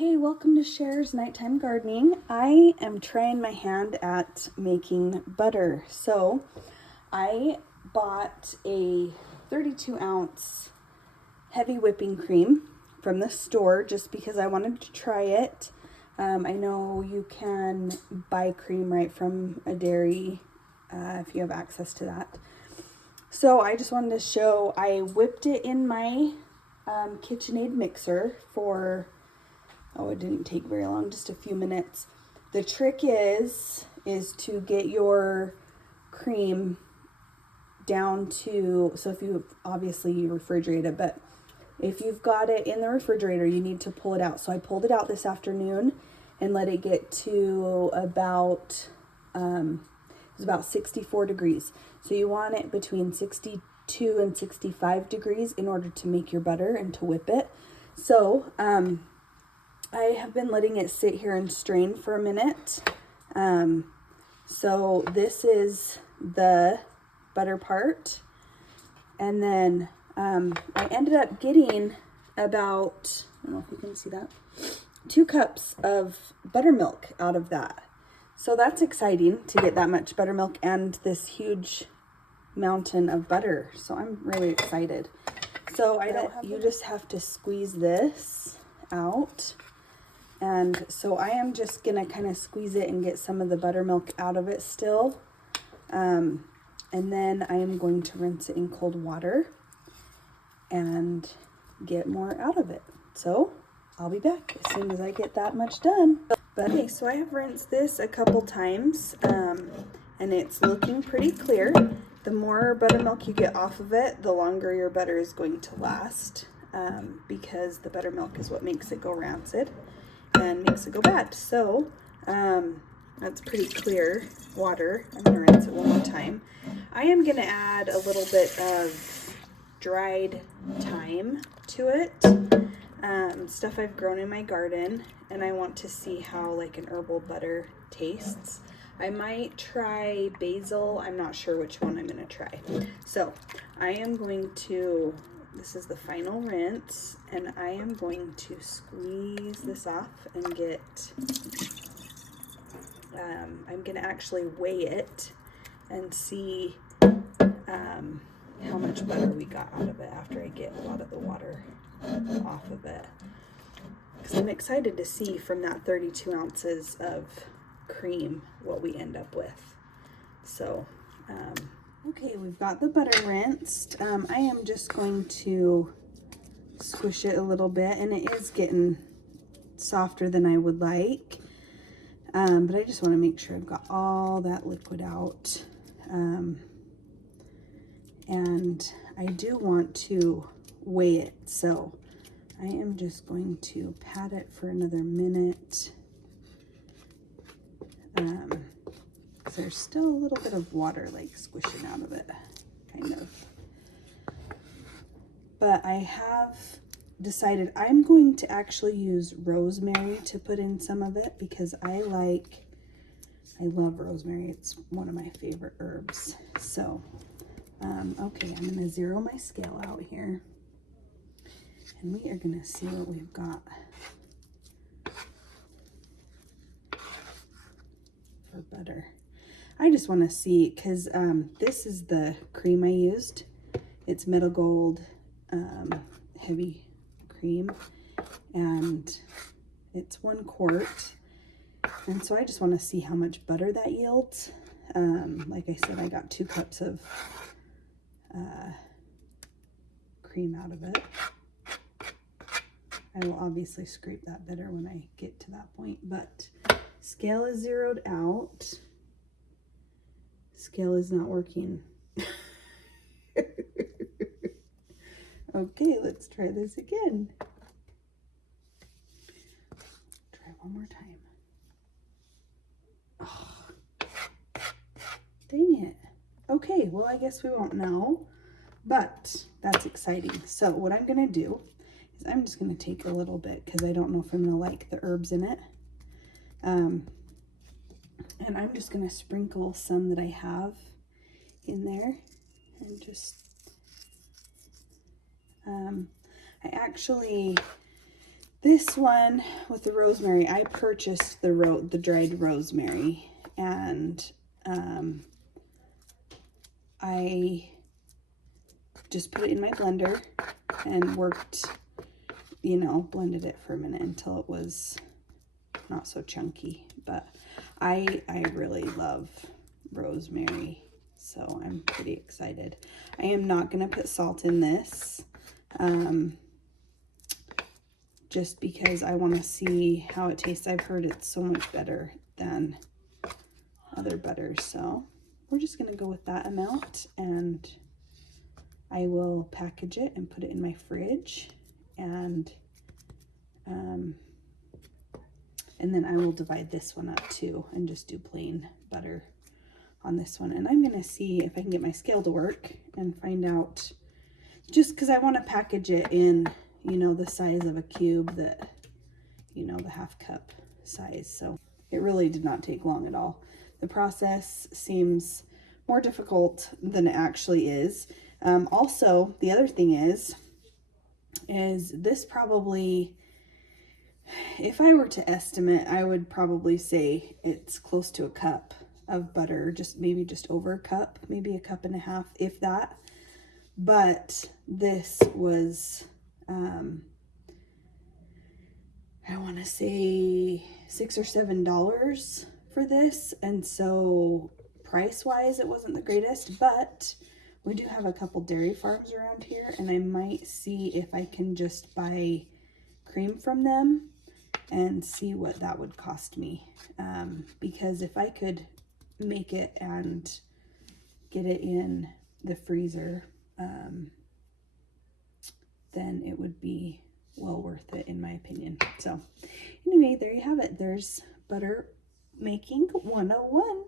Hey, welcome to Cher's Nighttime Gardening. I am trying my hand at making butter. So I bought a 32-ounce heavy whipping cream from the store just because I wanted to try it. I know you can buy cream right from a dairy if you have access to that. So I just wanted to show, I whipped it in my KitchenAid mixer for, it didn't take very long, just a few minutes. The trick is to get your cream down to, so if you, obviously you refrigerate it, but if you've got it in the refrigerator, you need to pull it out. So I pulled it out this afternoon and let it get to about, it was about 64 degrees. So you want it between 62 and 65 degrees in order to make your butter and to whip it. So, I have been letting it sit here and strain for a minute. So this is the butter part. And then I ended up getting about, I don't know if you can see that, 2 cups of buttermilk out of that. So that's exciting to get that much buttermilk and this huge mountain of butter. So I'm really excited. So you just have to squeeze this out. And so I am just going to kind of squeeze it and get some of the buttermilk out of it still. And then I am going to rinse it in cold water and get more out of it. So I'll be back as soon as I get that much done. But okay, so I have rinsed this a couple times and it's looking pretty clear. The more buttermilk you get off of it, the longer your butter is going to last because the buttermilk is what makes it go rancid and makes it go bad. So that's pretty clear water. I'm gonna rinse it one more time. I am gonna add a little bit of dried thyme to it, stuff I've grown in my garden, and I want to see how like an herbal butter tastes. I might try basil. I'm not sure which one I'm gonna try. So I am going to, this is the final rinse, and I am going to squeeze this off and get, I'm going to actually weigh it and see how much butter we got out of it after I get a lot of the water off of it. Because I'm excited to see from that 32 ounces of cream what we end up with. So, okay, we've got the butter rinsed. I am just going to squish it a little bit, and it is getting softer than I would like. But I just want to make sure I've got all that liquid out. And I do want to weigh it, so I am just going to pat it for another minute. There's still a little bit of water like squishing out of it, kind of. But I have decided I'm going to actually use rosemary to put in some of it because I love rosemary. It's one of my favorite herbs. So, okay, I'm gonna zero my scale out here. And we are gonna see what we've got for butter. I just want to see, because this is the cream I used. It's Meadow Gold heavy cream, and it's 1 quart. And so I just want to see how much butter that yields. Like I said, I got 2 cups of cream out of it. I will obviously scrape that better when I get to that point, but scale is zeroed out. Scale is not working. Okay, let's try this again. Try one more time. Oh, dang it. Okay, well, I guess we won't know, but that's exciting. So what I'm gonna do is I'm just gonna take a little bit because I don't know if I'm gonna like the herbs in it. And I'm just gonna sprinkle some that I have in there and just, I actually This one with the rosemary, I purchased the dried rosemary, and I just put it in my blender and worked, you know, blended it for a minute until it was not so chunky. But I really love rosemary, so I'm pretty excited. I am not going to put salt in this, just because I want to see how it tastes. I've heard it's so much better than other butters, so we're just going to go with that amount, and I will package it and put it in my fridge, and then I will divide this one up too and just do plain butter on this one. And I'm going to see if I can get my scale to work and find out, just because I want to package it in, you know, the size of a cube, that, you know, the 1/2 cup size. So it really did not take long at all. The process seems more difficult than it actually is. Also, the other thing is this probably, if I were to estimate, I would probably say it's close to a cup of butter, maybe just over a cup, maybe 1.5 cups, if that. But this was, I want to say $6 or $7 for this. And so price-wise, it wasn't the greatest, but we do have a couple dairy farms around here, and I might see if I can just buy cream from them and see what that would cost me. Because if I could make it and get it in the freezer, then it would be well worth it, in my opinion. So anyway, there you have it. There's butter making 101.